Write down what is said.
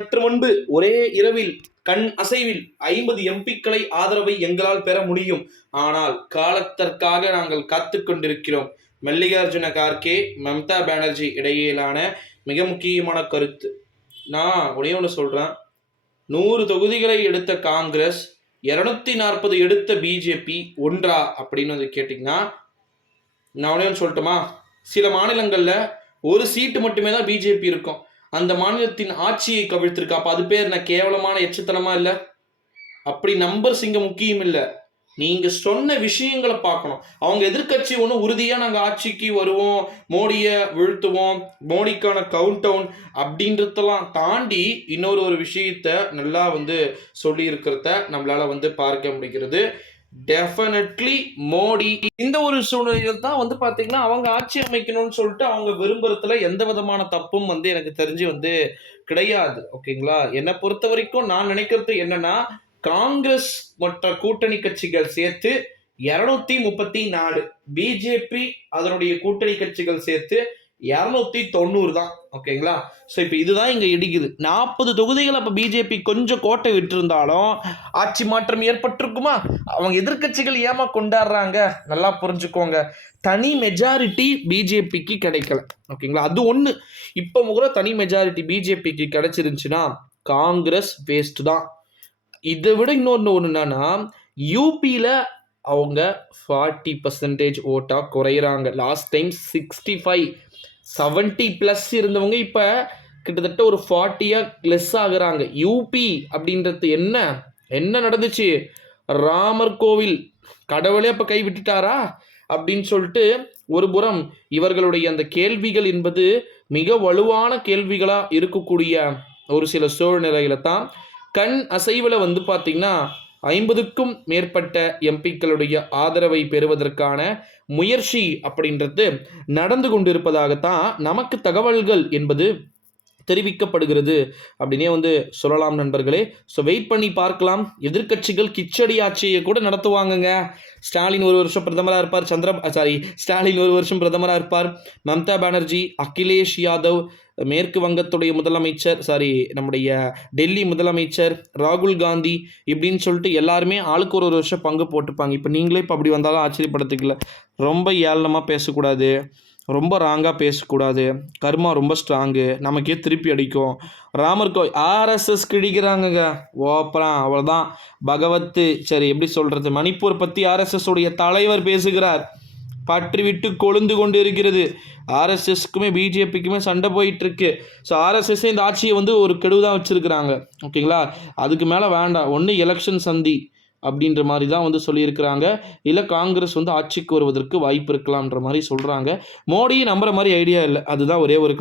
சற்று முன்பு ஒரே இரவில் கண் அசைவில் ஐம்பது எம்பிக்களை ஆதரவை எங்களால் பெற முடியும். ஆனால் காலத்திற்காக நாங்கள் காத்து கொண்டிருக்கிறோம். மல்லிகார்ஜுன கார்கே மம்தா பானர்ஜி இடையிலான மிக முக்கியமான கருத்து. நான் ஒரே ஒன்று சொல்கிறேன் நூறு தொகுதிகளை எடுத்த காங்கிரஸ் இரநூத்தி நாற்பது எடுத்த பிஜேபி ஒன்றா அப்படின்னு வந்து கேட்டிங்கன்னா நான் ஒன்று சொல்லட்டுமா? சில மாநிலங்களில் ஒரு சீட்டு மட்டுமே தான் பிஜேபி இருக்கும். அந்த மாநிலத்தின் ஆட்சியை கவிழ்த்திருக்கா? அப்போ அது பேர் என்ன? கேவலமான எச்சத்தனமா இல்லை? அப்படி நம்பர்ஸ் இங்கே முக்கியம் இல்லை. நீங்கள் சொன்ன விஷயங்களை பார்க்கணும். அவங்க எதிர்க்கட்சி ஒன்று உறுதியாக நாங்கள் ஆட்சிக்கு வருவோம் மோடியை வீழ்த்துவோம் மோடிக்கான கவுண்ட் டவுன் அப்படின்றதெல்லாம் தாண்டி இன்னொரு ஒரு விஷயத்த நல்லா வந்து சொல்லியிருக்கிறத நம்மளால் வந்து பார்க்க முடிகிறது. டெஃபினெட்லி மோடி. இந்த ஒரு சூழ்நிலையில் தான் வந்து பார்த்தீங்கன்னா அவங்க ஆட்சி அமைக்கணும்னு சொல்லிட்டு அவங்க விரும்புறதுல எந்த விதமான தப்பும் வந்து எனக்கு தெரிஞ்சு வந்து கிடையாது. ஓகேங்களா? என்னை பொறுத்த வரைக்கும் நான் நினைக்கிறது என்னன்னா காங்கிரஸ் மற்ற கூட்டணி கட்சிகள் சேர்த்து இரநூத்தி முப்பத்தி நாலு. பிஜேபி அதனுடைய கூட்டணி கட்சிகள் சேர்த்து இரநூத்தி தொண்ணூறு தான் ஓகேங்களா? ஸோ இப்போ இதுதான் இங்கே இடிக்குது. நாற்பது தொகுதிகள் அப்போ பிஜேபி கொஞ்சம் கோட்டை விட்டிருந்தாலும் ஆட்சி மாற்றம் ஏற்பட்டிருக்குமா? அவங்க எதிர்க்கட்சிகள் ஏமா கொண்டாடுறாங்க? நல்லா புரிஞ்சுக்கோங்க. தனி மெஜாரிட்டி பிஜேபிக்கு கிடைக்கல ஓகேங்களா? அது ஒன்று இப்போ கூட தனி மெஜாரிட்டி பிஜேபிக்கு கிடைச்சிருந்துச்சுன்னா காங்கிரஸ் வேஸ்ட் தான். இதை விட இன்னொன்று ஒன்று என்னன்னா யூபியில் அவங்க ஃபார்ட்டி பர்சன்டேஜ் ஓட்டாக குறையிறாங்க. Last time sixty five seventy plus இருந்தவங்க இப்போ கிட்டத்தட்ட ஒரு ஃபார்ட்டியாக லெஸ் ஆகுறாங்க. யூபி அப்படின்றது என்ன? என்ன நடந்துச்சு? ராமர் கோவில். கடவுளே அப்போ கை விட்டுட்டாரா? அப்படின்னு சொல்லிட்டு ஒரு புறம் இவர்களுடைய அந்த கேள்விகள் என்பது மிக வலுவான கேள்விகளாக இருக்கக்கூடிய ஒரு சில சூழ்நிலையில தான் கண் அசைவில் வந்து பார்த்திங்கன்னா ஐம்பதுக்கும் மேற்பட்ட எம்பிக்களுடைய ஆதரவை பெறுவதற்கான முயற்சி அப்படின்றது நடந்து கொண்டிருப்பதாகத்தான் நமக்கு தகவல்கள் என்பது தெரிவிக்கப்படுகிறது. அப்படின்னே வந்து சொல்லலாம் நண்பர்களே. ஸோ வெயிட் பண்ணி பார்க்கலாம். எதிர்க்கட்சிகள் கிச்சடி ஆட்சியை கூட நடத்துவாங்கங்க. ஸ்டாலின் ஒரு வருஷம் பிரதமராக இருப்பார். சந்திர சாரி ஸ்டாலின் ஒரு வருஷம் பிரதமராக இருப்பார். மம்தா பானர்ஜி அகிலேஷ் யாதவ் மேற்கு வங்கத்துடைய முதலமைச்சர் சாரி நம்முடைய டெல்லி முதலமைச்சர் ராகுல் காந்தி இப்படின்னு சொல்லிட்டு எல்லாருமே ஆளுக்கு ஒரு ஒரு வருஷம் பங்கு போட்டுப்பாங்க. இப்போ நீங்களே இப்போ அப்படி வந்தாலும் ஆச்சரியப்படுத்துக்கல. ரொம்ப ஏளனமாக பேசக்கூடாது. ரொம்ப ராங்காக பேசக்கூடாது. கர்மா ரொம்ப ஸ்ட்ராங்கு நமக்கே திருப்பி அடிக்கும். ராமர் கோயில் ஆர்எஸ்எஸ் கிழிக்கிறாங்கங்க. ஓப்பரா அவ்வளோதான் பகவத்து சரி எப்படி சொல்கிறது மணிப்பூர் பற்றி ஆர்எஸ்எஸ் உடைய தலைவர் பேசுகிறார். பற்றி விட்டு கொழுந்து கொண்டு இருக்கிறது. ஆர்எஸ்எஸ்க்குமே பிஜேபிக்குமே சண்டை போயிட்டுருக்கு. ஸோ ஆர்எஸ்எஸ் இந்த ஆட்சியை வந்து ஒரு கெடுவு தான் வச்சுருக்கிறாங்க. ஓகேங்களா? அதுக்கு மேலே வேண்டாம். ஒன்று எலெக்ஷன் சந்தி. அப்படின்ற மாதிரி தான் வந்து சொல்லியிருக்கிறாங்க. இல்லை காங்கிரஸ் வந்து ஆட்சிக்கு வருவதற்கு வாய்ப்பு இருக்கலாம்ன்ற மாதிரி சொல்கிறாங்க மோடியை நம்புற மாதிரி ஐடியா இல்லை. அதுதான் ஒரே ஒரு